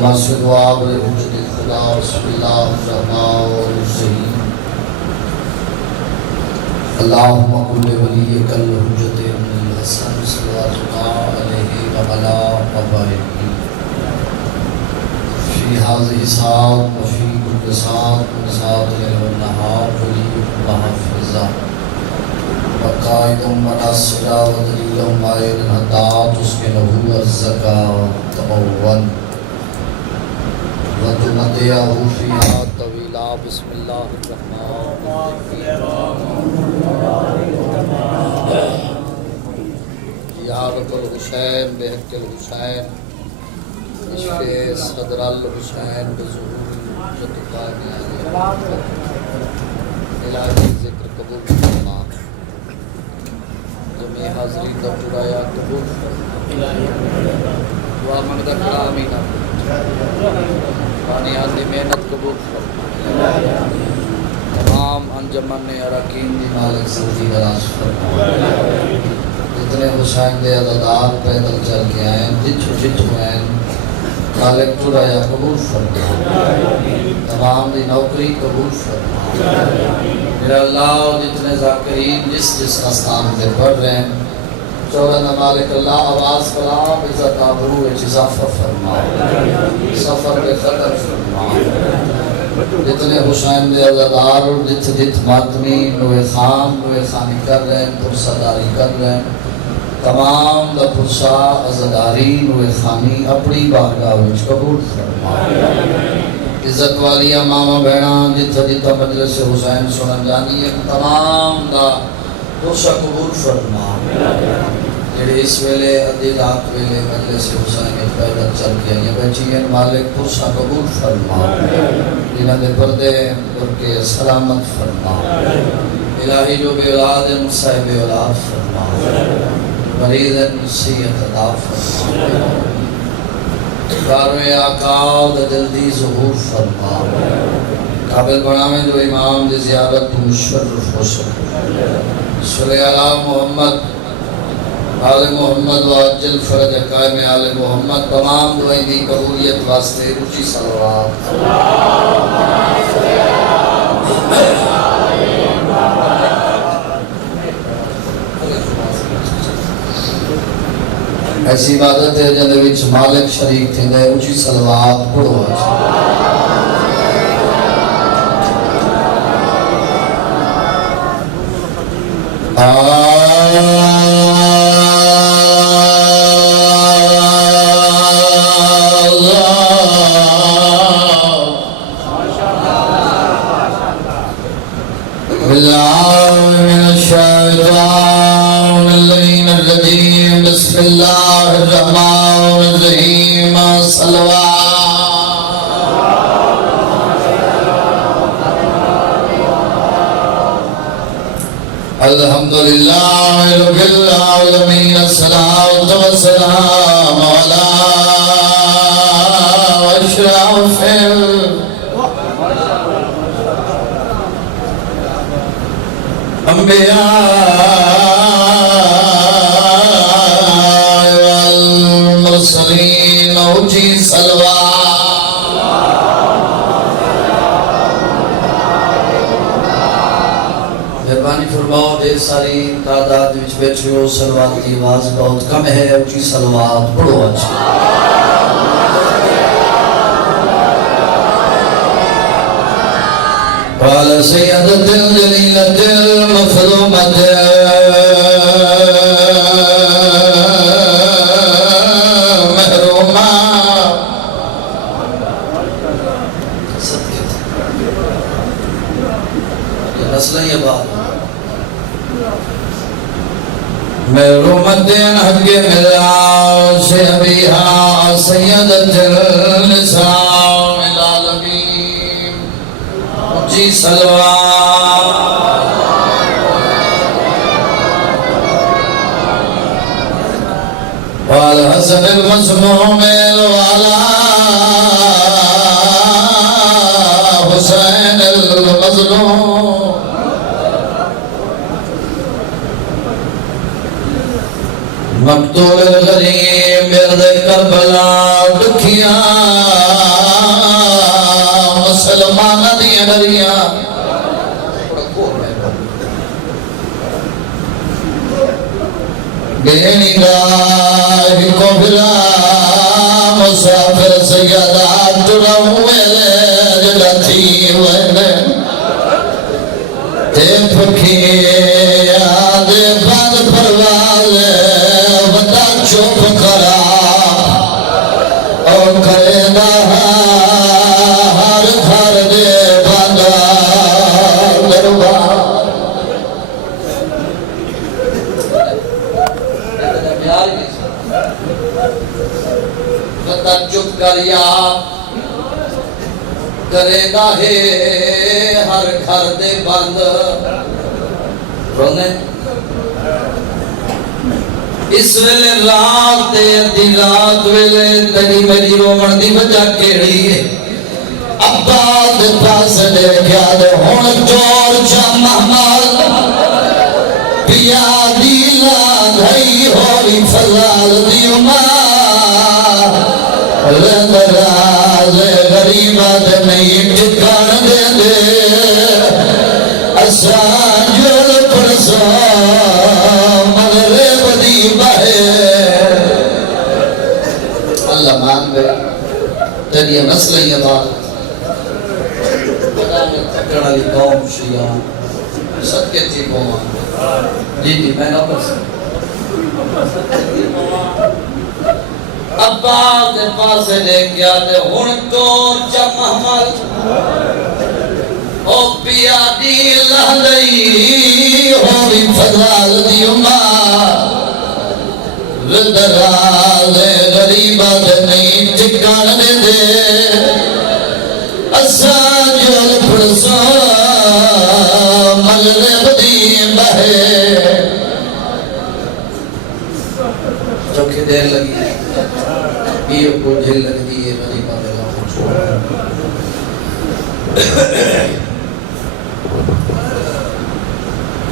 التماس دعا بحجت خدا بسم اللہ الرحمن الرحیم اللہم کل ولیک الحجت ابن الحسن صلوات اللہ علیہ وعلا آبائہ فی هذه الساعة وفي كل ساعة من ساعات الليل والنهار ولي وحافظا وقائد وناصرا ودليل ومعين حتى تسكنه الزكاة طوعا وتمتعه فيها طويلا بسم الله الرحمن الرحيم زیارت الحسین بحق الحسین عشق صدر الحسین بظہور حجت قائمیہ الہی ذکر قبول فرما جمعی حاضرین کا پورا یا قبول فرما دعا منگتا کرامینا پانی آدھی محنت قبول فرما تمام انجمن اراکین دی مالک سلطی براش فرما جتنے حسین دے عددار پیدل چل کے آئیں جتو ہیں مالک تورا یا قبول فرما تمام دی نوکری قبول فرما میرا اللہ جتنے ذاکرین جس آستان سے پڑھ رہے ہیں چورنا مالک اللہ آواز کلام عزت آبرو اضافہ فرما سفر کے قدر فرما جتنے حسین دے عزدار جت ماتمی نوے خان نوے خانی کر رہے ہیں پرسداری کر رہے ہیں تمام دا پرسا عزدارین و خانی اپنی بارگاہ وچ قبول فرما عزت والی ماما بہنا جتا مجلس حسین سنن جانی ہے تمام دا پرسا قبول فرما جڑے اس ویلے ادھی رات ویلے مجلس حسین میں پیدل چل کے آئیے بیٹھی ہیں مالک پرسا قبول فرما جنہاں دے پردے ان کے سلامت فرما الہی جو بے اولاد مصائب اولاد فرما مریض نصیحت عطا فرما بارویں آقا دا جلدی ظہور فرما قابل بنامے جو امام دی زیارت مشرف ہو سکے صلی اللہ محمد آل محمد و عجل فرج قائم آل محمد تمام دعائیں دی قبولیت واسطے روچی صلوات ایسی عبادت ہے جنہے وچ مالک شریک تھے دے اچھی صلوات پڑھو بسم اللہ الرحمن الرحیم صلوات الحمدللہ رب العالمین الصلاة والسلام علی اشرف الانبیاء والمرسلین اوچی صلوات مہربانی فرماؤ دیر ساری تعداد وچ بیٹھے ہو صلوات کی آواز بہت کم ہے اوچی صلوات پڑھو اچھی قال سيدة الجليلة المظلومة محرومة یہ نسل یہ بات محرومة حق ملا سے ابیہا سيدة النساء العالمين جی صلوات والحسن المسموم الوالا حسین المظلوم مقتول الغریم برد کربلا دکھیاں سونیاں ڈریاں گہنی گاہ کو بلا مسافر سیادات ٹراؤں جڑا تھی ویلے تے پھکی یاد بند پرواز وطا چوپ کرا اور کرے دا ہر گھر دے بندہ دربار وطا چوپ کر یا کرے دا ہے ہر گھر دے بند رونے اس ویلے رات دے ادھی رات ویلے تیری میری رومن دی وجہ کیڑی ہے ابا دے پاس دے گیا دے ہون چور چا محمل پیا دی لاندھائی ہوئی فضال دی امار رندراز غریبات نہیں ٹھکان دے دے اسان جل پرسا مغرب دی بہے اللہ مان گئے تیری نسلیں عبادت خدا میں تکڑ علی قوم شیعہ صدقے تھی قوم جی میں نہ پرسا ابا دے پاسے دے گیا دے ہون ٹور چا محمل او پیا دی لہدئی ہوئی فضال دی امار رندراز غریبات نہیں ٹھکان دے دے اسان جل پرسا مغرب دی بہے چوکے دیر لگی یہ کو جھل لگ دیئے میری باتیں لاؤں چھوڑ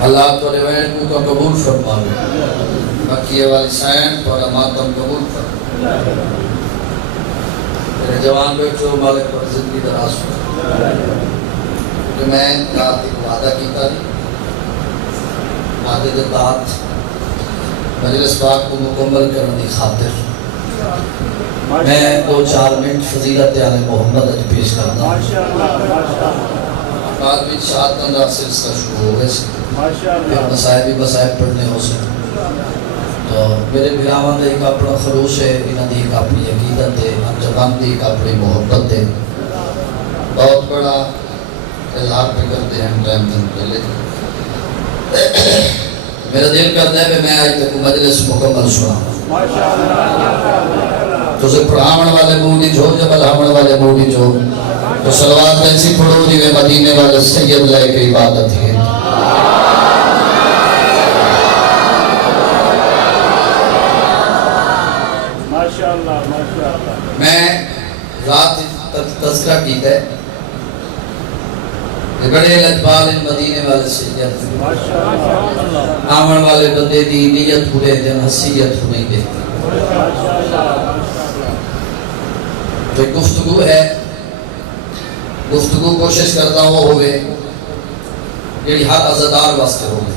اللہ تو روایت کو قبول فرماوے مکیہ والی سائن پر ماتم قبول فرماوے میرے جوان بیٹھو مالک پر زندگی دراز ہو کہ میں رات ایک وعدہ کیتا دی وعدے دے بعد مجلس پاک کو مکمل کرنے کی خاطر میں 2-4 منٹ فضیلت آل محمد اج پیش کرنا بعد بھی شاہد نندہ سلسلہ شروع ہو گئے سے پھر مسائب پڑھنے ہو سے تو میرے بھراوان دے ایک اپنا خروش ہے انہاں دی ایک اپنی عقیدت ہے انجوان دی ایک اپنی محبت ہے بہت بڑا اظہار پہ کرتے ہیں ٹائم دن پہلے میرا دل کرتا ہے کہ میں آج تک مجلس مکمل سنا تو سے پڑھاون والے مودی جو جبل ہمن والے مودی جو تو صلوات ایسی پڑھو دی میں مدینے والے سید لے کے عبادت ہے میں رات تذکرہ کیتا ہے بڑے لجبال مدینے والے سید آمن والے بندے دی نیت پورے دن حسیت ہوئی دیتی تو گفتگو ہے گفتگو کوشش کرتا ہوں ہوئے یہ ہر عزدار واسطے ہوگی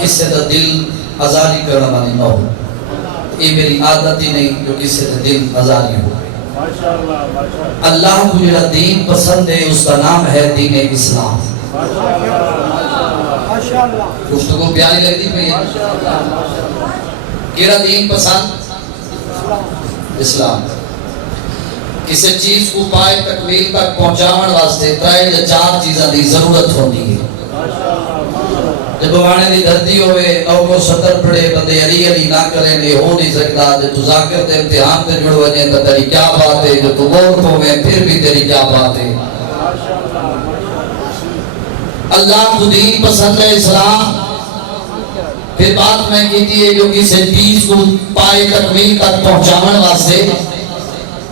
کسی دا دل ازاری کرنا مانی نہ ہو یہ میری عادت ہی نہیں جو کسی دا دل ازاری ہو اللہ کو جڑا دین پسند ہے اس کا نام ہے دین اسلام گفتگو پیاری لگتی پہ یہ کیڑا دین پسند اسلام کسی چیز کو پائے تکمیل تک پہنچاون واسطے 3-4 چیزاں دی ضرورت ہوندی ہے جب وانے دی دھرتی ہوئے او کو سطر پڑے بندے علی علی نہ کریں یہ ہو نہیں سکتا جب تو ذاکر تے امتحان تے جڑ وجیں تو تیری کیا بات ہے جو تو غور ہوئے پھر بھی تیری کیا بات ہے اللہ کو دین پسند ہے اسلام پھر بات میں کہتی ہے جو کسی چیز کو پائے تکمیل تک پہنچاون واسطے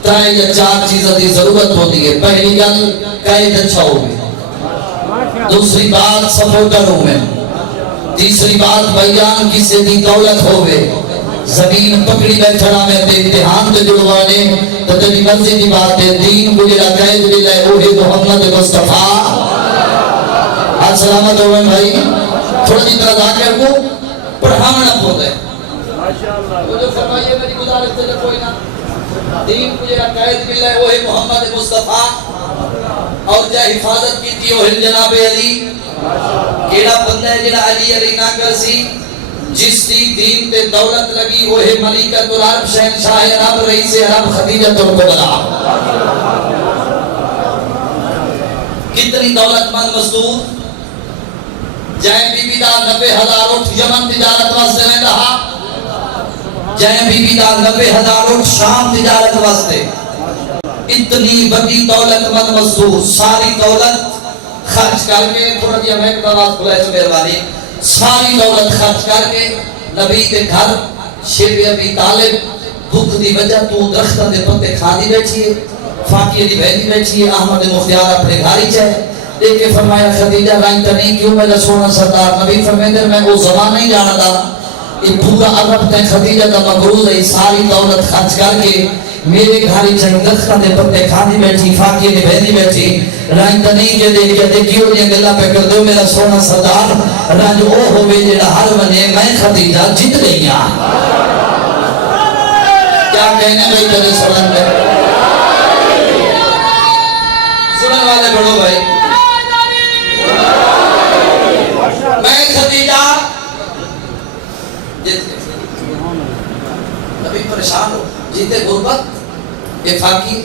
3-4 چیزیں دی ضرورت ہوتی ہے پہلی گل قائد اچھا ہوگی دوسری بات سپورٹر ہوئے تیسری بات بیان کسی دی دولت ہوئے زمین پکڑی بیٹھنا میں تے امتحان تے جڑوانے تو تیری مرضی دی بات ہے دین کو جڑا قید ملا ہے اوہ محمد مصطفیٰ آج سلامت ہوئے بھائی تھوڑا جی طرح ذاکر کو پڑھاونا پڑھتا ہے وہ جو فرمائیے میری گزارش تے کوئی نہ دین کو جڑا قید ملا ہے اوہ محمد مصطفیٰ اور جا حفاظت کی تھی اوہ جناب علی کیڑا بندہ ہے جڑا علی علی نہ کر سی جس دی دین تے دولت لگی وہ ہے ملکۃ العرب شہنشاہ عرب رئیس عرب خدیجۃ الکبریٰ کتنی دولت مند مزدور جائیں بی بی دا 90,000 اٹھ یمن تجارت واسطے میں کہا جائیں بی بی دا 90,000 اٹھ شام تجارت واسطے اتنی بڑی دولت مند مزدور ساری دولت خرچ کر کے تھوڑا جی ہمیں ایک نواز کھلائے تو مہربانی ساری دولت خرچ کر کے نبی کے گھر شیب ابی طالب بھوک دی وجہ تو درختہ دے پتے کھا دی بیٹھی ہے فاقیہ دی بہنی بیٹھی ہے احمد مختیار اپنے گھاری چاہے دیکھے فرمایا خدیجہ رائن تنی کیوں میرا سونا سردار نبی فرمیدر میں وہ زمان نہیں جانا تھا یہ پورا عرب تے خدیجہ دا مغروض ہے ساری دولت خرچ کر کے میرے گھاری چاہے درختہ دے پتے کھا دی بیٹھی فاقیہ دی بہنی بیٹھی رائن تنی کے دے کیوں یہ گلہ پہ کر دو میرا سونا سردار رانج او ہوئے جڑا ہر بنے میں خدیجہ جت گئی ہاں کیا کہنے بھائی تیرے سنن میں سنن والے بڑھو بھائی میں خدیجہ جت گئی نبی پریشان ہو جیتے غربت یہ فاقی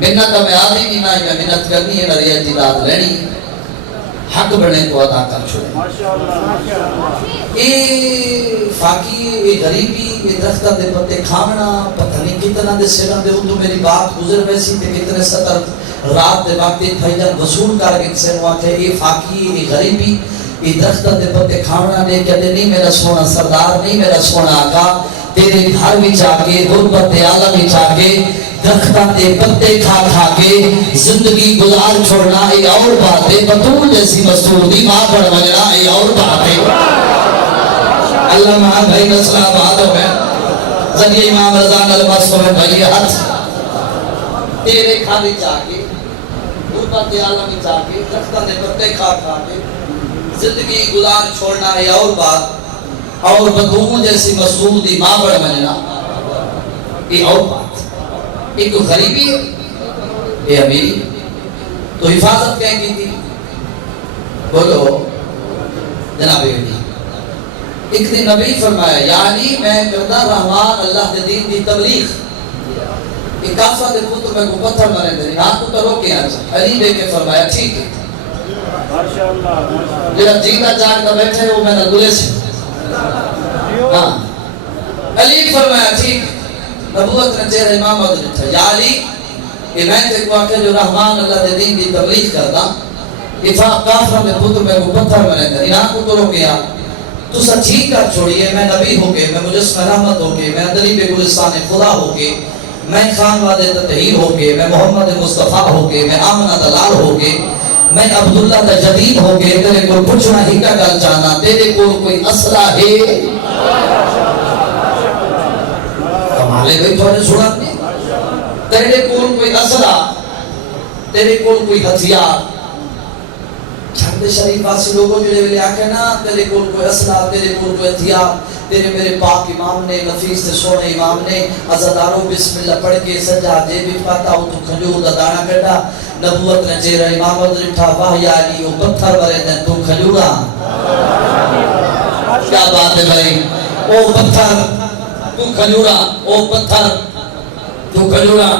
منت میں آدھی نہیں نہ یا منت کرنی ہے نہ ریاتی داد لینی حق بڑھنے کو عطا کر چھوڑے یہ فاقی یہ غریبی یہ درختہ دے پتے کھامنا پتہ نہیں کتنا دے سیرہ دے اندو میری بات گزر ویسی تے کتنے ستر رات دے وقت بھائی جان وصول کر کے سے ہوا کہ یہ فاقی یہ غریبی یہ درختہ دے پتے کھامنا دے کہتے نہیں میرا سونا سردار نہیں میرا سونا آقا تیرے گھر بھی چاہے غربت عالم بھی چاہے درختہ دے پتے کھا کھا کے زندگی گزار چھوڑنا یہ اور بات ہے بطول جیسی مستور دی ماں پڑھ وجنا یہ اور بات ہے اللہ مہاں بھائی نسلہ بات ہو میں ذریعہ امام رضان المسکو میں بھائی حد تیرے کھا بھی چاہے غربت عالم بھی چاہے درختہ دے پتے کھا کھا کے زندگی گزار چھوڑنا یہ اور بات اور بدون جیسی مسعود دی ماں بڑھ مننا یہ اور بات ایک تو غریبی ہے یہ امیری تو حفاظت کہیں کی تھی بولو جناب علی ایک دن نبی فرمایا یعنی میں کردہ رحمان اللہ دے دین دی تبلیغ ایک کافہ دے پتر میں کو پتھر مرے دے ہاتھ کو ترو کے آجا علی دے کے فرمایا ٹھیک ہے جب جیتا جاگ کا بیٹھے وہ میں نے گلے سے ہاں علی فرمایا ٹھیک نبوت نے چہرہ امام عدل تھا یا علی کہ میں تے کو آکے جو رحمان اللہ دے دین دی تبلیغ کرتا افاق کافرہ میں پتر میں کو پتھر میں رہتا انہاں کو تو روکیا تو سا ٹھیک کر چھوڑیے میں نبی ہو کے میں مجسم رحمت ہو کے میں عدلی بے گلستان خدا ہو کے میں خان وعدے تطہیر ہو کے میں محمد مصطفیٰ ہو کے میں آمنہ دلال ہو کے میں عبداللہ دا جدید ہو کے تیرے کو پوچھنا ہی کا گل جانا تیرے کو کوئی اسلحہ ہے کمالے بھئی تھوڑے سنت نہیں تیرے کو کوئی اسلحہ تیرے کو کوئی ہتھیار چھند شریف واسی لوگوں جڑے لے آکے نا تیرے کو کوئی اسلحہ تیرے کو کوئی ہتھیار تیرے میرے پاک امام نے نفیس سے سونے امام نے عزدارو بسم اللہ پڑھ کے سجا دے بھی پاتا ہو تو کھجور دا دانا کٹا نبوت نے چہرہ امام ادھر واہ یا علی وہ پتھر برے دیں تو کھجورا کیا بات ہے بھائی او پتھر تو کھجورا او پتھر تو کھجورا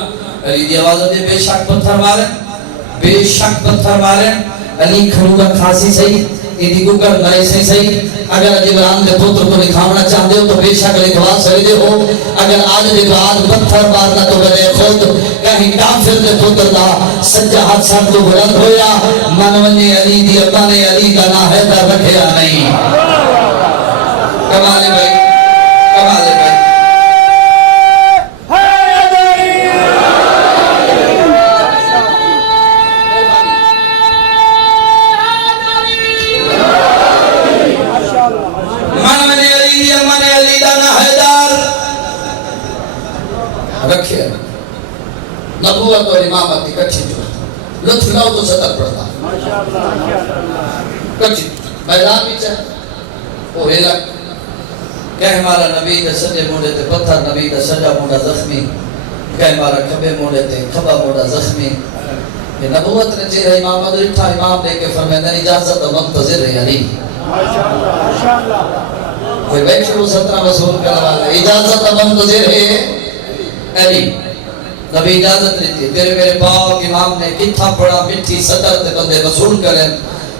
علی دی آواز دے بے شک پتھر مارن بے شک پتھر مارن علی کھجورا کھاسی صحیح ایدی گوگر لائے صحیح اگر جبران دے پتر کو لکھاونا چاہتے ہو تو بے شک لکھوا سکتے ہو اگر آج جبران پتھر مارنا تو بنے خود کہیں کافر دے پتر دا سجا ہاتھ ساتھ تو بلند ہویا منونی علی دی اپنے علی کا نا ہے در رکھیا نہیں کمالے بھائی کمالے بھائی من علی دا نا ہے رکھے نبوت اور امامت اکٹھی جو لطف نہ ہو تو صدر پڑھتا کچھ میدان بھی چاہے وہ ہیلک کہ ہمارا نبی دے سجے موڑے تے پتھر نبی دے سجا موڑا زخمی کہ ہمارا کھبے موڑے تے کھبا موڑا زخمی کہ نبوت نے چیرہ امامت رٹھا امام دے کے فرمیدن اجازت منتظر ہے علی کوئی بیٹھے وہ 17 وصول کروا لے اجازت منتظر ہے علی نبی اجازت نہیں تھی تیرے میرے پاک امام نے کتھا پڑا مٹھی صدر تے بندے وصول کریں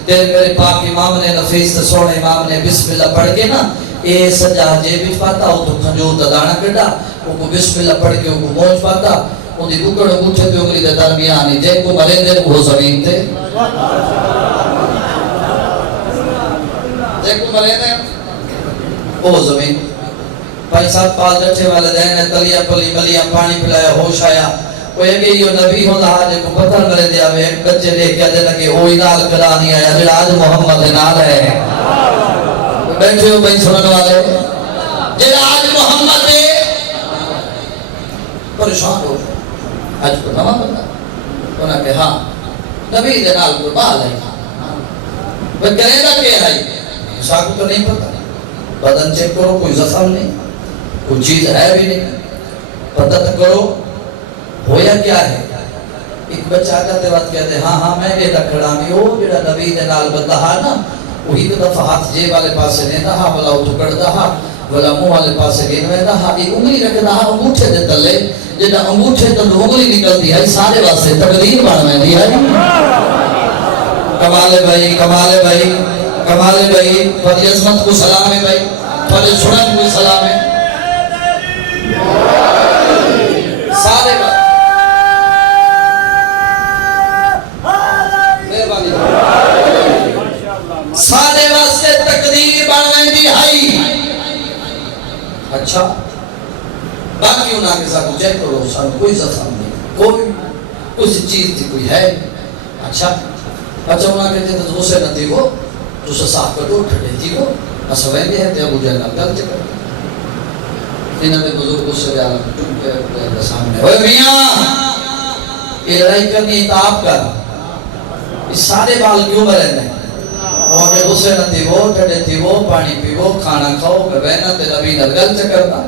تیرے میرے پاک امام نے نفیس تے سونے امام نے بسم اللہ پڑھ کے نا اے سجا جیب پاتا وہ تو کھنجور دا دانا کٹا وہ کو بسم اللہ پڑھ کے وہ کو موج پاتا وہ دی بکڑ گوٹھے پہ انگلی دے درمیانی جے کو مرے دے وہ زمین تے جے کو مرے دے وہ زمین بھائی صاحب پال جٹھے والے دہنے تلیا پلی ملیا پانی پلایا ہوش آیا وہ یہ کہ یہ نبی ہوں لہا جے کو پتھر کرے دیا ہوئے ایک بچے لے کے دے لگے اوہی نال کرا نہیں آیا جڑا آج محمد نال ہے بیٹھے ہو بھائی سنن والے جڑا آج محمد ہے پریشان ہو آج کو نواں بندہ انہاں کہ ہاں نبی دے نال قربان ہے وہ کرے گا کہ ہے ساکو تو نہیں پتہ بدن چیک کرو کوئی زخم نہیں کوئی چیز ہے بھی نہیں پتہ کرو ہویا کیا ہے ایک بچہ آگاتے وقت کہتے ہیں ہاں میں یہ دکھڑا میں وہ جڑا نبی دے نال بندہ نا وہی تو دفعہ ہاتھ جے والے پاسے نہیں رہا بلا وہ ٹکڑ رہا بلا منہ والے پاسے گئے نہیں رہا یہ انگلی رکھ رہا انگوٹھے دے تلے جڑا انگوٹھے تو انگلی نکلتی ہے سارے واسطے تقدیر بن میں دی ہے کمال بھائی کمال بھائی کمال بھائی بڑی عظمت کو سلام ہے بھائی بڑے سنن کو سلام ہے سارے سارے واسطے تقدیر بن دی ہے اچھا باقی انہاں کے ساتھ چیک کرو سن کوئی زخم نہیں کوئی چیز تھی کوئی ہے اچھا اچھا انہاں کہتے ہیں تو اسے نہ تھی وہ تو سے صاف کٹو ٹھڑے تھی وہ اسوائے بھی ہے تے ابو جہل گل چکر انہاں دے بزرگ اس سے عالم کے سامنے اوے میاں یہ لڑائی کرنی ہے آپ کا اس سارے بال کیوں مرے ہیں اور یہ غصے نہ تھی وہ ٹھڑے تھی وہ پانی پیو کھانا کھاؤ بہنا تے نبی نال گل چکرنا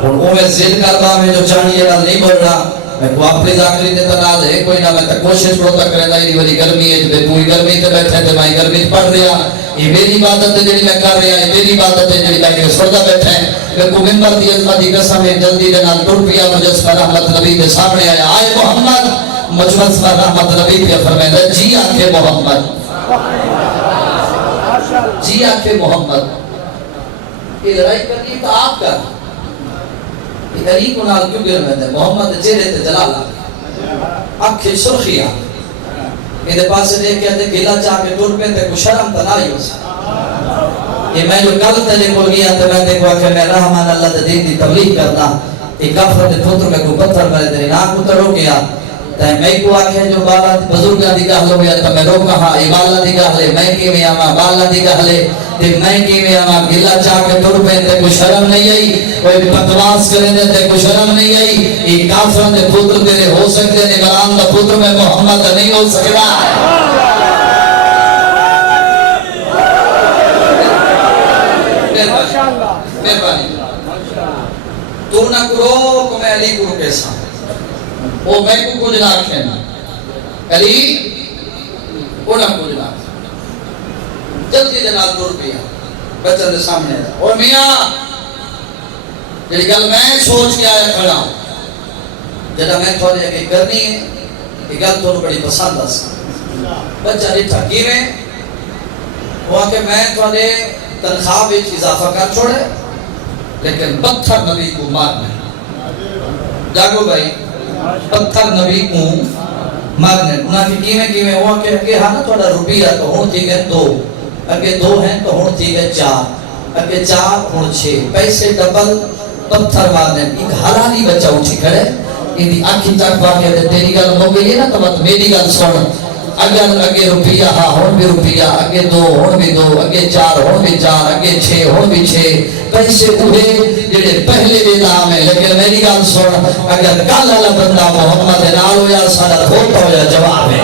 اور وہ میں ضد کرنا میں جو چاہیے نال نہیں بول رہا میں کو اپنی ذاکری تے تناز ہے کوئی نہ میں تے کوشش کرو تک کرے نہیں والی گرمی ہے تے پوری گرمی تے بیٹھے تے میں گرمی پڑھ رہا یہ میری عبادت ہے جڑی میں کر رہا ہے میری عبادت ہے جڑی میں سودا بیٹھا ہے میں کو منبر دی عظمت دی قسم ہے جلدی دے نال ٹر پیا مجسمہ رحمت نبی کے سامنے آیا آئے محمد مجسمہ رحمت نبی پہ فرمایا جی آنکھے محمد جی آنکھے محمد یہ لڑائی کرنی تو آپ کا یہ علی کو نال کیوں گر میں محمد چہرے تے جلال آنکھیں سرخیاں میرے پاس سے دیکھ کہتے گلا چاہ کے ٹور پہ تے کو شرم تنائی ہو سا یہ میں جو کل تجھے کو گیا تے میں دیکھوا کہ میں رحمان اللہ دے دین دی تبلیغ کرنا ایک کافر دے پتر میں کو پتھر میرے دے ناک اتر ہو گیا تے میں کو آکھے جو بالا بزرگاں دی گل ہو گیا تے میں رو کہا اے بالا دی گل ہے میں کیویں آواں بالا دی گل ہے تے میں کیویں آواں گلا چاہ کے ٹر پے تے کوئی شرم نہیں آئی کوئی بکواس کرے تے کوئی شرم نہیں آئی یہ کافر دے پتر تیرے ہو سکتے نے عمران دا پتر میں محمد نہیں ہو سکدا مہربانی تو نہ کرو کو میں علی کو کیسا وہ میں کو کچھ نہ کہنا علی وہ نہ کچھ نہ جلدی دے نال ٹر پیا بچہ دے سامنے اور میاں جڑی گل میں سوچ کے آیا کھڑا ہوں جڑا میں تھوڑے اگے کرنی ہے یہ گل تو بڑی پسند ہے بچہ ڈٹھا کیویں وہ کہ میں تھوڑے تنخواہ وچ اضافہ کر چھوڑے لیکن پتھر نبی کو مارنے جاگو بھائی پتھر نبی کو مارنے انہاں کی کیویں ہوا کہ اگے ہاں نا تھوڑا روپیہ تو ہن تھی گئے 2 اگے 2 ہیں تو ہن تھی گئے 4 اگے 4 ہن 6 پیسے ڈبل پتھر مارنے ایک حلالی بچہ اٹھی کھڑے ان آنکھیں تک پا کے تیری گل ہو گئی ہے نا تو میری گل سن اگر اگے روپیہ ہاں ہون بھی روپیہ اگے 2 ہون بھی 2 اگے 4 ہون بھی 4 اگے 6 ہون بھی 6 پیسے اوہے جڑے پہلے بھی نام ہے لیکن میری گل سن اگر کل والا بندہ محمد نال ہویا سارا کھوٹا ہویا جواب ہے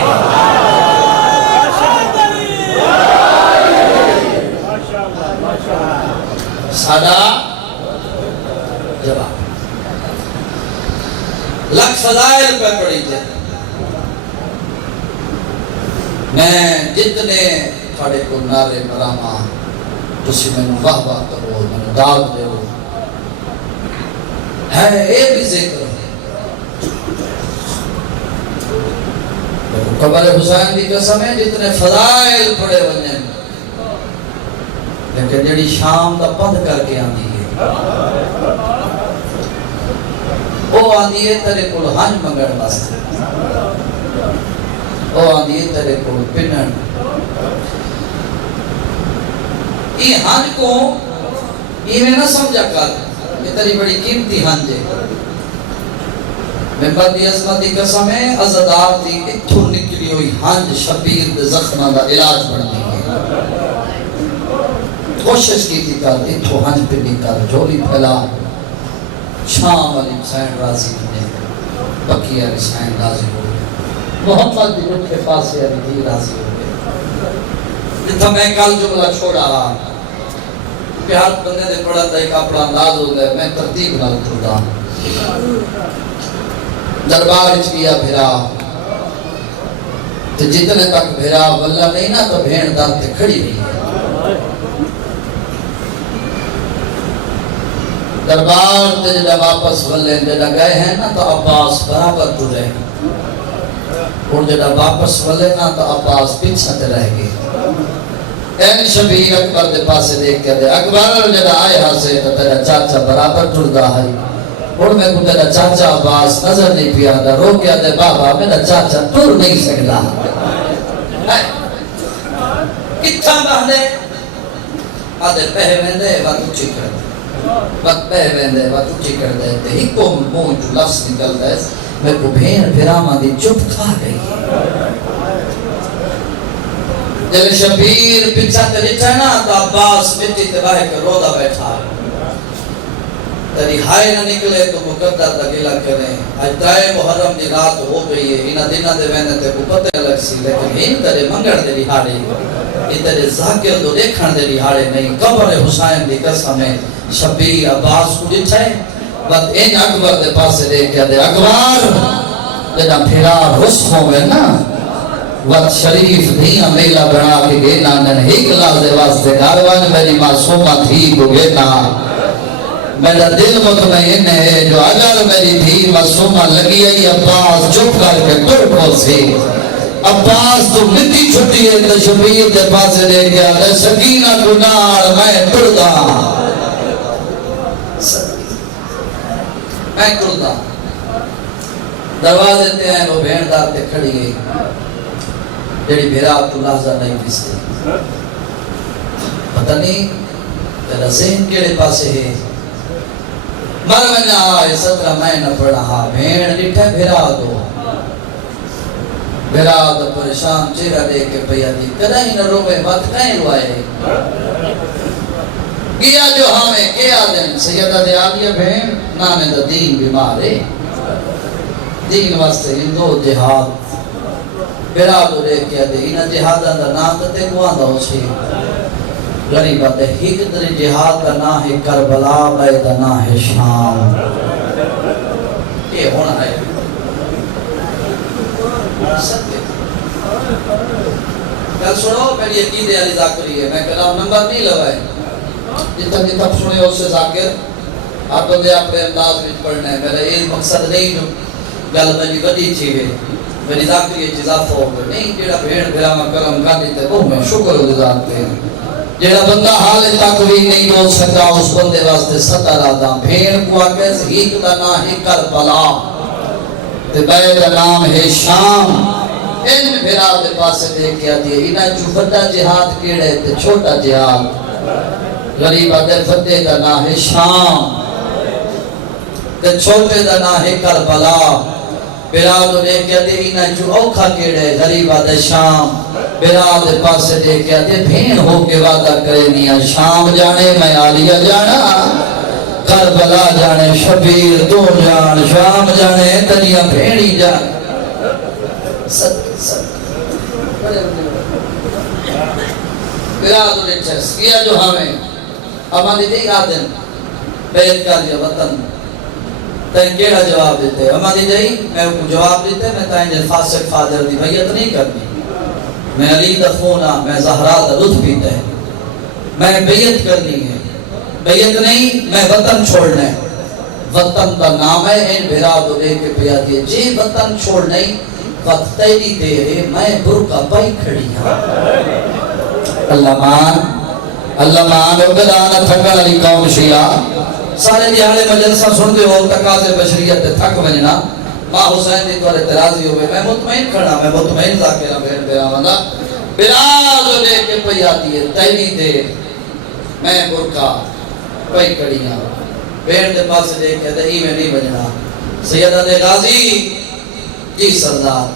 سارا جواب لکھ فضائل پہ پڑی تھے میں جتنے تھوڑے کو نعرے مراما تسی میں واہ واہ کرو میں داد دے ہو ہے اے بھی ذکر قبر حسین کی قسم ہے جتنے فضائل پڑے ہوئے لیکن جڑی شام دا پند کر کے آندی ہے وہ آندی ہے تیرے کول ہنج منگن واسطے وہ آندی ہے تیرے کول پنن یہ ہنج کو یہ نہ سمجھا کر یہ تیری بڑی قیمتی ہنج ہے ممبر دی عظمت دی قسم ہے عزدار دی اتھو نکلی ہوئی ہنج شبیر دے زخمہ دا علاج بڑھنی ہے کوشش کی تھی کر اتھو ہنج پہ بھی کر جولی پھیلا شام علی حسین راضی نے بقیہ حسین راضی ہو محمد دی اٹھ کے پاسے علی دی راضی ہو گئے جتھا میں کل جملہ چھوڑا رہا پیار بندے دے پڑھا تھا ایک اپنا انداز ہو گئے میں ترتیب نہ اتردا دربار اچ گیا بھرا تو جتنے تک بھرا واللہ نہیں نا تو بھین دار تے کھڑی رہی دربار تے جڑا واپس ولے جڑا گئے ہیں نا تو عباس برابر ٹرے اور جڑا واپس ولے نا تو عباس پیچھے تے رہ گئے این شبیر اکبر دے پاسے دیکھ کے دے اکبر جڑا آئے ہاسے تو تیرا چاچا برابر ٹردا ہے اور میں کو تیرا چاچا عباس نظر نہیں پیا دا رو کیا دے بابا میرا چاچا ٹر نہیں سکتا کتھا بہنے آدھے پہویں دے وقت اچھی کر دے وقت پہویں دے وقت اچھی کر دے تے ہی کو مونچ لفظ نکل دے میں کو بھین پھراما دی چپ کھا گئی جب شبیر پچھا تری چنا تو عباس مٹی تباہ کر رودا بیٹھا تری ہائے نہ نکلے تو مقدر دا گلہ کریں آج دائے محرم دی رات ہو گئی ہے انہ دنہ دے وینے تے کو پتہ لگ سی لیکن ہین ترے منگڑ دے رہاڑے یہ ترے ذاکر دو دیکھن دے رہاڑے نہیں قبر حسین دی قسم ہے شبیر عباس کو جٹھائے بات این اکبر دے پاسے دے کیا دے اکبر جنہ پھرا رسخوں میں نا وقت شریف دھیاں میلہ بنا کے گینا نن ایک لازے واسطے گاروان میری معصومہ تھی کو گینا میرا دل مطمئن ہے جو اگر میری دھی معصومہ لگی ہے عباس چپ کر کے ٹر کو سی عباس تو مٹی چھٹی ہے تو شبیر دے پاسے دے گیا لے سکینہ گنار میں ٹردا میں ٹردا دروازے تے ہیں وہ بھین دار تے کھڑی گئی جڑی بھیرا تو لحظہ نہیں پستے پتہ نہیں تیرا ذہن کیڑے پاسے ہے مر میں آئے 17 مہینہ پڑھا بھین لٹھے بھیرا دو پریشان چہرہ دے کے پیا دی کدھائی نہ روے بات کہیں روائے گیا جو ہمیں کیا دن سیدہ دے آدیا بھین نام دا دین بیمارے دین واسطے ہندو جہاد بھیرا دو دے کیا دے انہ جہادہ دا نام تے کوان دا ہو چھے غریبہ دے ہیک در جہاد دا نا ہے کربلا بے دا نا ہے شام یہ ہونا ہے سکتے کل سنو میری عقیدے علی ذاکری ہے میں کلام نمبر نہیں لوائے جتنا جتنا سنے اس سے ذاکر آپ بندے اپنے انداز میں پڑھنا ہے میرا یہ مقصد نہیں جو گل میری وڈی چیوے میری ذاکری یہ چیزا فوق نہیں جیڑا بھیڑ بھیراما کرم کر دیتے وہ میں شکر ہو ذات کے جیڑا بندہ حال تک بھی نہیں ہو سکتا اس بندے واسطے ستر آدھا بھیڑ کو آگے ہیک دا نا ہے کربلا تے بے دا نام ہے شام ان بھیرا دے پاسے دیکھ کیا دیئے انہا جو بڑا جہاد کیڑے تے چھوٹا جہاد غریبہ دے فتح دا نا ہے شام تے چھوٹے دا نا ہے کربلا بیراد دے کیا دے انہا جو اوکھا کیڑے غریبہ دے شام بیراد دے پاسے دے کیا دے بھین ہو کے وعدہ کرے نیا شام جانے میں آلیہ جانا کربلا جانے شبیر تو جان شام جانے تنیا بھیڑی جان برادر اچھس کیا جو ہمیں ہماری دیکھ آدن بیت کا دیا وطن تین کیڑا جواب دیتے ہماری دیکھ میں جواب دیتے میں تین جن فاسق فادر دی بیعت نہیں کرنی میں علی دا خونا میں زہرا دا دودھ پیتے میں بیعت کرنی ہے بیعت نہیں میں وطن چھوڑنا ہے وطن کا نام ہے ان برادر لے کے پیا دیے جی وطن چھوڑنا ہی وقت تیری دیرے میں برکا پائی کھڑی ہوں اللہ مان اگدانا تھکن علی قوم شیعہ سارے دیہاڑے مجلسہ سنتے ہو تقاضے بشریت تھک بجنا ماں حسین دی طور اعتراضی ہوئے میں مطمئن کھڑا میں مطمئن ذاکرہ بہن بیراوندہ برادر لے کے پئی آتی ہے تیری دیر میں برکا پئی کھڑی ہوں بہن دے پاس لے کے دہی میں نہیں بجنا سیدہ دے غازی جی سردار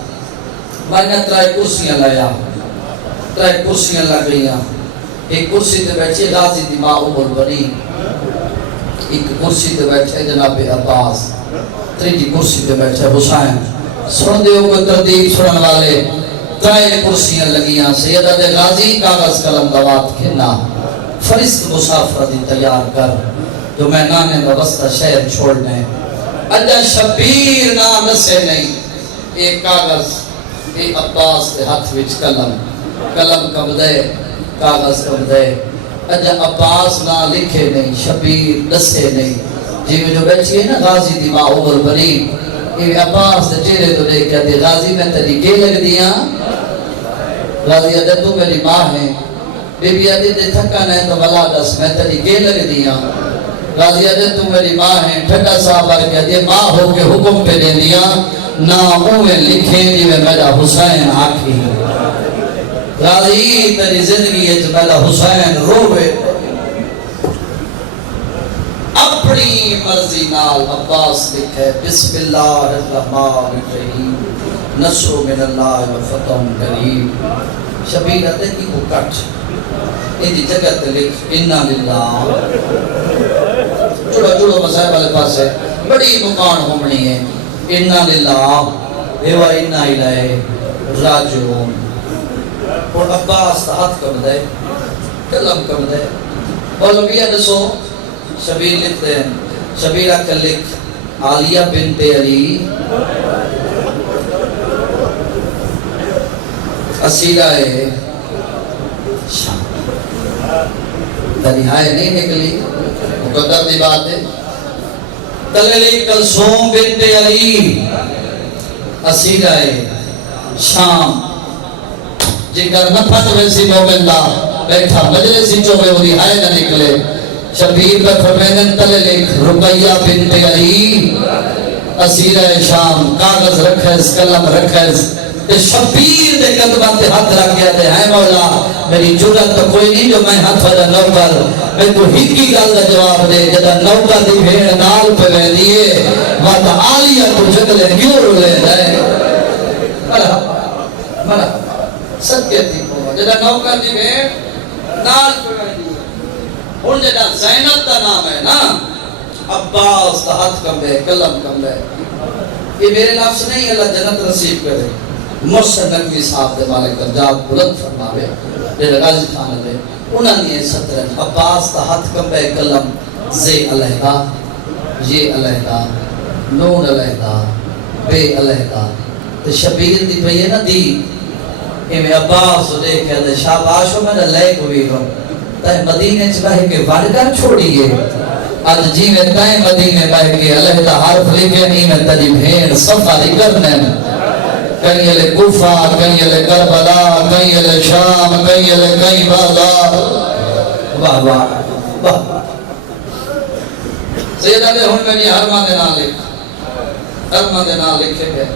میں نے ترائے کرسیاں لایا ترائے کرسیاں لگ گئیاں ایک کرسی تے بیٹھے غازی دی ماں عمر بنی ایک کرسی تے بیٹھے جناب عباس تریجی کرسی تے بیٹھے حسین سن دیو کو تردیب سنن والے ترائے کرسیاں لگیاں سیدہ دے غازی کاغذ قلم دوات کھنا فرست مسافر دی تیار کر جو میں نانے دا وسطہ شہر چھوڑنے اجا شبیر نام نسے نہیں ایک کاغذ ایک عباس دے ہاتھ وچ قلم کب دے کاغذ کب دے اجا عباس نہ لکھے نہیں شبیر نسے نہیں جی میں جو بیٹھی ہے نا غازی دی ماں عمر بنی یہ عباس دے چہرے تو لے کے دی غازی میں تری کے لگ دیا غازی ادھر تو میری ماں ہے بی بی ادھر دے تھکا نہیں تو بلا دس میں تری کے لگ دیا غازی ادھر تو میری ماں ہے ٹھنڈا صاحب آر کے دی ماں ہو کے حکم پہ دے دیا ناموں میں لکھیں جی میں میرا حسین آکھی غازی تیری زندگی ہے جو میرا حسین روے اپنی مرضی نال عباس لکھے بسم اللہ الرحمن الرحیم نصر من اللہ و فتح قریب شبیر ادھے کی کو کٹ ایدی جگہ تے لکھ انا للہ جڑو مسائب والے پاس ہے بڑی مکان ہومنی ہے انا للہ ایوہ انا الہ راجعون اور عباس ہاتھ کم دے قلم کم دے مولویہ نسو شبیر لکھتے ہیں شبیر اکل لکھ عالیہ بنت علی اسیرہ شام دنیائے نہیں نکلی مقدر دی بات ہے تللی کلثوم بنت علی اسیرہ شام جگر نہ پھٹ ویسی مومن دا بیٹھا مجلسی چوبے ہوئی ہائے نہ نکلے شبیر پر فرمینن تلے لکھ رقیہ بنت علی اسیرہ شام کاغذ رکھز قلم رکھز تے شبیر دے قدمہ تے ہاتھ رکھ گیا تے ہے مولا میری جرت تو کوئی نہیں جو میں ہاتھ وجہ نوکر میں کو ہکی گل دا جواب دے جدا نوکر دی بھیڑ نال پہ وے دیئے وات آلیہ تو جگلے نیور لے دائے مرحبا صدقے تھی پہا جدا نوکر دی بھیڑ نال پہ وے دیئے ان جدا زینب دا نام ہے نا عباس دا ہاتھ کم دے قلم کم دے یہ میرے لفظ نہیں اللہ جنت نصیب کرے مرسل نقوی صاحب دے مالک درجات بلند فرماوے جیڑے غازی خان دے انہوں نے سترن عباس دا ہاتھ کم بے قلم زے علیہدہ یہ علیہدہ نون علیہدہ بے علیہدہ تو شبیر دی پہیے نا دی کہ میں عباس ہو دیکھے دے شاباش ہو میں نے لے کو بھی ہوں تائیں مدینے چلاہے کے وارگاہ چھوڑیے آج جی میں تائیں مدینے بائے کے علیہدہ حرف لکھے نہیں میں تجی بھین صفاری کرنے کہیں لے کوفہ کہیں لے کربلا کہیں لے شام کہیں لے کہیں بازار واہ واہ واہ سیدہ دے ہون میں یہ حرمہ دے نام لکھ حرمہ دے نام لکھے گئے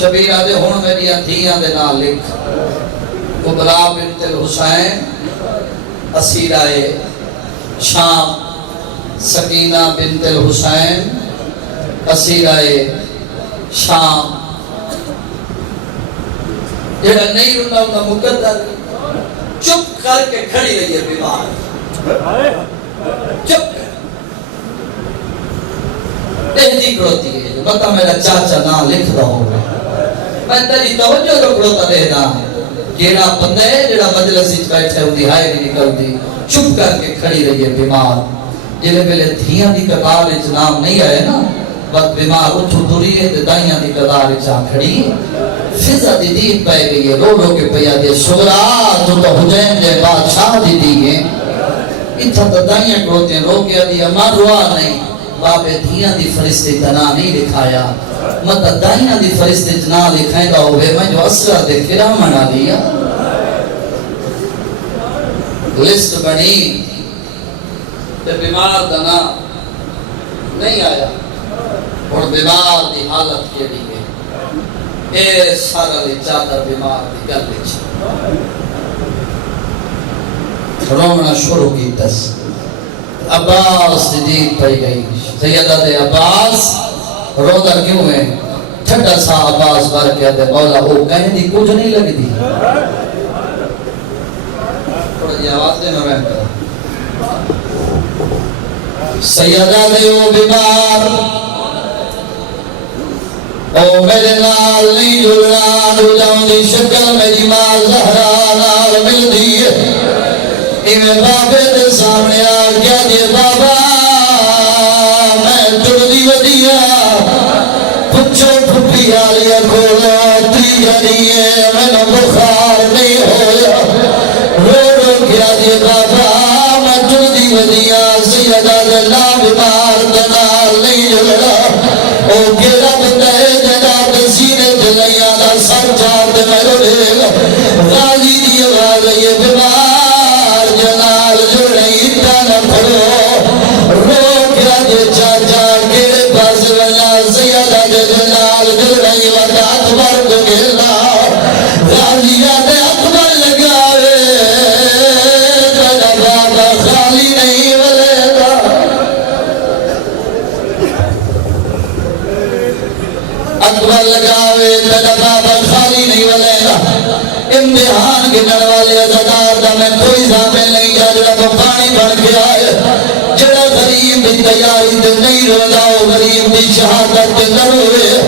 شبیرہ دے ہون میں یہ دھیاں دے نام لکھ قبرا بنت الحسین اسیرہ شام سکینہ بنت الحسین اسیرہ شام جڑا نہیں رہنا ہوگا مقدر چپ کر کے کھڑی رہی ہے بیمار چپ بہتی کھڑوتی ہے بتا میرا چاچا نہ لکھ رہا ہوں میں تیری توجہ رکھڑوتا دینا کیڑا بندہ ہے جڑا مجلس وچ بیٹھے ہوندی ہائے نہیں نکلدی چپ کر کے کھڑی رہی ہے بیمار جلے ویلے دھیاں دی قطار وچ نام نہیں آئے نا وقت بیمار اٹھو ٹری ہے تے دائیاں دی قطار وچ آ کھڑی فضا دی دید پہ گئی ہے رو رو کے پیا دے شغرا تو تو حسین دے بادشاہ دی دی ہے اتھا تو دائیاں کھڑوتے ہیں رو کے دی اما روا نہیں بابے دھیاں دی فرشتے تنا نہیں لکھایا مطا دائیاں دی فرشتے تنا لکھائیں گا ہوئے میں جو اسرہ دے کھرا منا لیا لسٹ بنی تے بیمار دنا نہیں آیا اور بیمار دی حالت کے لیے اے سارا لی چادر بیمار دی گل لچ رونا شروع کی تس عباس دید پہ گئی سیدہ دے عباس رودا کیوں ہے ٹھٹا سا عباس بار کیا دے مولا وہ کہیں دی کچھ نہیں لگ دی تھوڑا جی آواز دے میں رہتا سیدہ دے وہ بیمار او میرے نال نہیں جلنا رو جاؤں دی شکل میری ماں زہرا نال مل دی میں بابے دے سامنے آ گیا دے بابا میں تردی ودیا پچھو پھپی آلیا کھولا تری جنیے میں نہ بخار نہیں ہویا رو رو گیا دے بابا میں تردی ودیا سیدہ دے لا بیمار دنال نہیں جلنا او گیرا بندے جناب سینے جلیا دا سر چار دے میں رو لے گا غازی دی آواز یہ بیمار جنال جو نہیں تانا پھڑو رو کیا دے چاچا کیڑے پاس وجہ سیدہ دے جنال جو نہیں وقت اکبر کو گھرنا غازیہ دے اکبر لگاوے تانا بابا خالی نہیں ولے گا اکبر لگاوے تانا بابا خالی نہیں ولے گا امتحان کے نروالے عزدار دا میں کوئی زامن نہیں جا جڑا تو پانی بڑھ کے آئے جڑا غریب دی تیاری دے نہیں روزا ہو غریب دی شہادت دے نہ روئے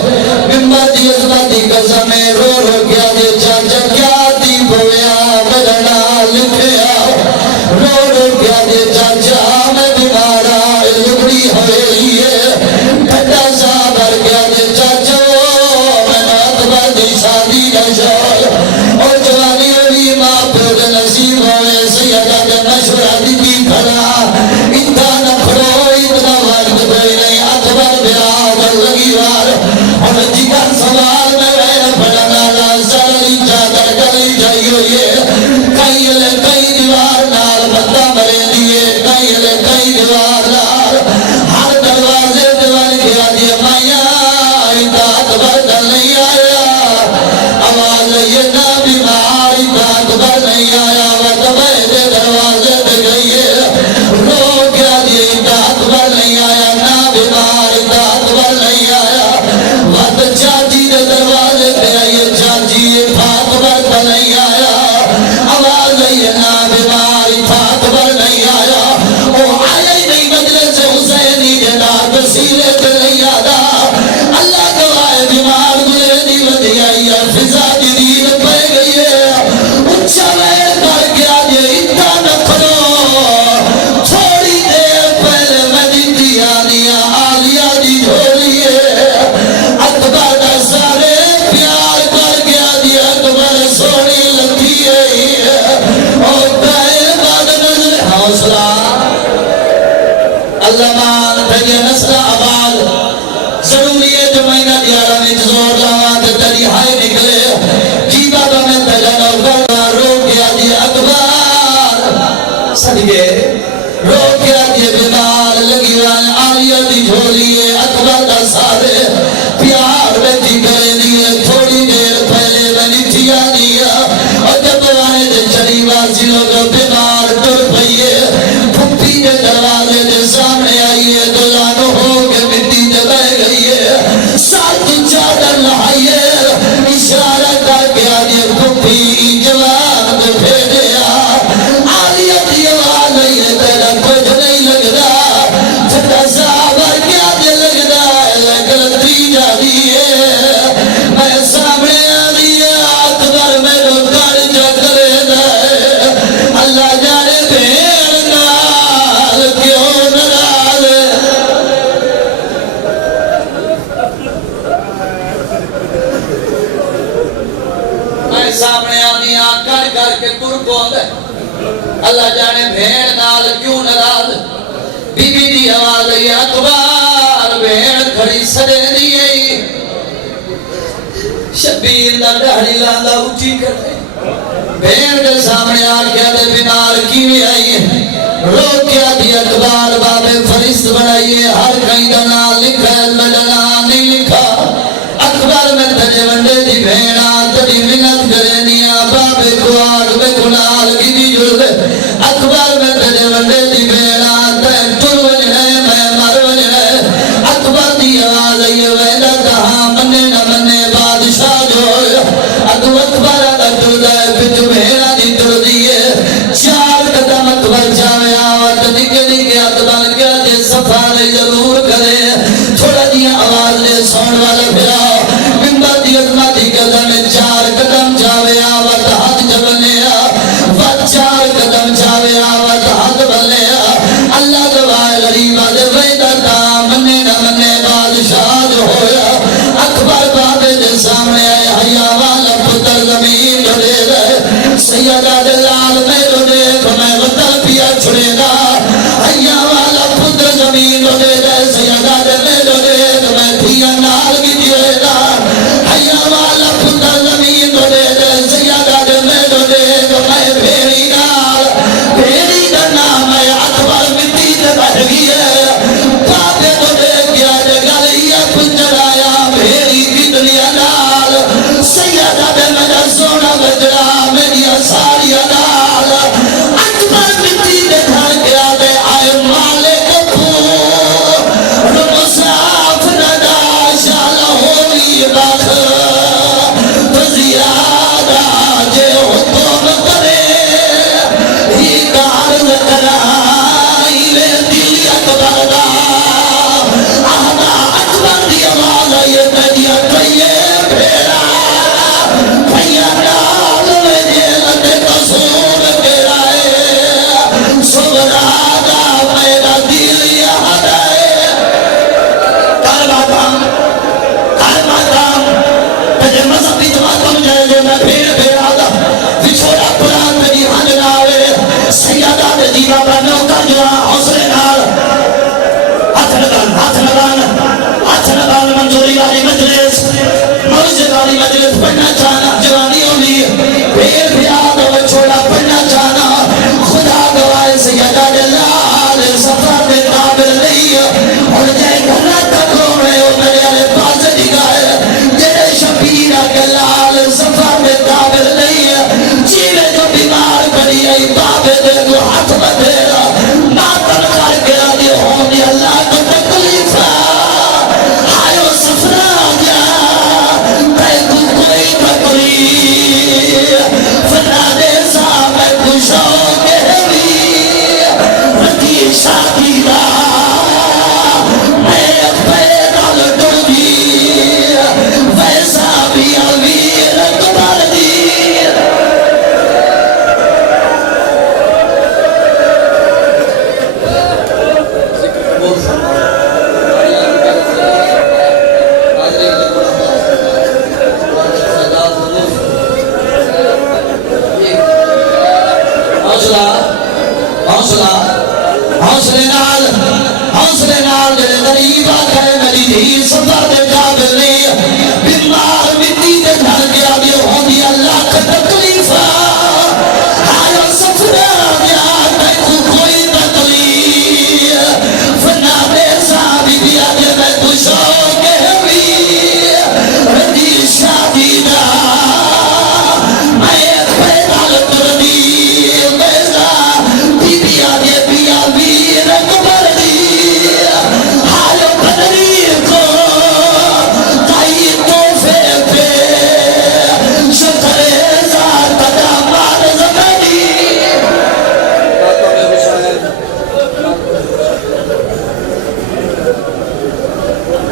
ممبر دی عزمت دی قسمیں رو رو کیا دے چاچا کیا دی بویا بدنا لکھیا رو رو کیا دے چاچا میں بیمارا لگڑی ہوئے لیے ٹھٹا سا بھر کیا دے چاچا میں ناتبر دی شادی نشایا اور جوانی ہوئی ماں پھر نصیب ہوئے سیدہ دے مشورہ دی بھی کھلا اتنا نہ کھڑو اتنا وقت کوئی نہیں اکبر بیاد لگی وار اور جگر سوال میں رہے پڑھنا لا سرلی چادر گلی جائی ہوئی کئی لے کئی دیوار نال بندہ مرے دیئے کئی دیوار نال ہر دروازے دیوار کیا دیئے مائیاں اتنا اکبر دل نہیں آیا آواز یہ نہ بیمار اتنا اکبر نہیں آیا وقت میں دروازے دے گئی رو کیا دیئے اتنا اکبر نہیں آیا نہ بیمار اتنا اکبر نہیں آیا وقت چاچی دے دروازے دے آئیے چاچی اتنا اکبر کا نہیں آیا آواز یہ نہ بیمار اتنا اکبر نہیں آیا وہ آیا ہی نہیں مجلس حسینی جناب سیرے دے نہیں آدھا اللہ گواہ بیمار گلے دی ودی آئی فضا دی دین پہ گئی اچھا میں کر گیا یہ اتنا نہ کھڑو تھوڑی دیر پہلے میں دیتی آنیا آلیا دی جھولی اکبر دا سارے پیار کر گیا دی اکبر سوڑی لگی اور پہلے بعد نظر حوصلہ اللہ مان بھگے نسل آباد ضروری ہے جو مہینہ دیارہ میں زور لاوان تے تری ہائے نکلے جی بابا میں تجانا کرنا رو کیا دی اکبر صدقے رو کیا دی بیمار لگی وائن آلیا دی جھولیے اکبر دا سارے پیار بیٹی کرے دیئے تھوڑی دیر پہلے میں نٹھیا دیا اور جب آئے دے چلی واسی لوگ بیمار ٹر پئیے پھپی دے دروازے دے سامنے آئیے دلانو ہو کے مٹی دے بہ گئیے ساتھ چادر لہائیے اشارہ کر کے آدھے پھپی جوان کو بھیجے آلیا دی آواز آئیے تیرا کچھ نہیں لگ رہا چھتا سا بھر کے آدھے لگ رہا آئی جا رہی ہے میں سامنے آ رہی ہے اکبر میرے گھر جا کرے دے اللہ جانے بھیڑ نال کیوں ناراض میں سامنے آ رہی ہوں کر کر کے تر پہنچ اللہ جانے بھیڑ نال کیوں ناراض بی بی دی آواز آئی اکبر بھیڑ کھڑی سڑے دی شبیر دا دہڑی لاندہ اچھی کر دے بھیڑ کے سامنے آ گیا دے بیمار کیویں آئی ہے رو کیا دی اکبر باب فرشت بنائیے ہر کہیں دا نام لکھا ہے میرا نام نہیں لکھا اکبر میں تجھے ونڈے دی بھیڑا تجھے منت کرے نیا باب کو آگ میں کنال کی دی جڑ دے اکبر میں تجھے ونڈے دی بھیڑا ضرور کرے تھوڑا دیا آواز لے سون والا پھرا ممبر دی عظمت دی قدم چار قدم جاوے آوت ہاتھ جبنے وقت چار قدم جاوے آوت ہاتھ بلے اللہ دوائے غریبہ دے ویدہ تا منے نہ منے بادشاہ جو ہویا اکبر بابے دے سامنے آئے حیاء والا پتر زمین جو دے رہے سیدہ دلال میرو دیکھ میں وطن پیا چھڑے گا حیاء والا پتر زمین جو دے رہے سیدہ دے میرو دیکھ میں دھیا نال بھی دیئے گا حیاء والا پتر زمین جو دے رہے سیدہ دے میرو دیکھ میں بھیڑی نال بھیڑی کا نام ہے اکبر مٹی دے بڑھ گئی ہے بابے تو دے گیا دے گلیا پنجر آیا بھیڑی کی دنیا نال سیدہ دے میرا سونا بجرا میری ساری نال اکبر مٹی دے گھر گیا دے آئے مالک پھول مصاف ندا شال ہوئی بات وزیادہ جے حکم کرے ہی کار کرائی وے دل اکبر دا آدھا اکبر دی آواز آئیے میڈیا کئیے بھیڑا بھیا نال میں جیلت قصور کے رائے سبرادہ میرا دل یاد آئے کرباتام تجھے مذہبی جماعتوں جائے جو میں بھیڑ آدھا بچھوڑا قرآن میری ہنج ناوے سیادہ دے جیوہ پر نوکر جو حوصلے نال ہاتھ نگان منظوری والی مجلس موزے والی مجلس پڑھنا چاہنا جوانی ہوئی بھیڑ بھیاد و چھوڑا پڑھنا چاہنا خدا گوائے سیدہ دلال سفر میں قابل نہیں اور جائے گھرہ تک ہو رہے ہو میرے آلے پاس دکھائے جنہیں شبیرہ گلال سفر میں قابل نہیں جیوے جو بیمار کری آئی بابے دے کو ہاتھ بدھیرا ماتن کر کے آدھی ہونی اللہ کو تکلیف آئیو سفر آگیا تے کو کوئی تکلیف فنا دے سامے خوشوں کے بھی رکھی شادی دا میں پیدل ڈوگی ویسا بھی امیر کبھر دی حوصلے نال جڑے غریب آکھے میری دھی سب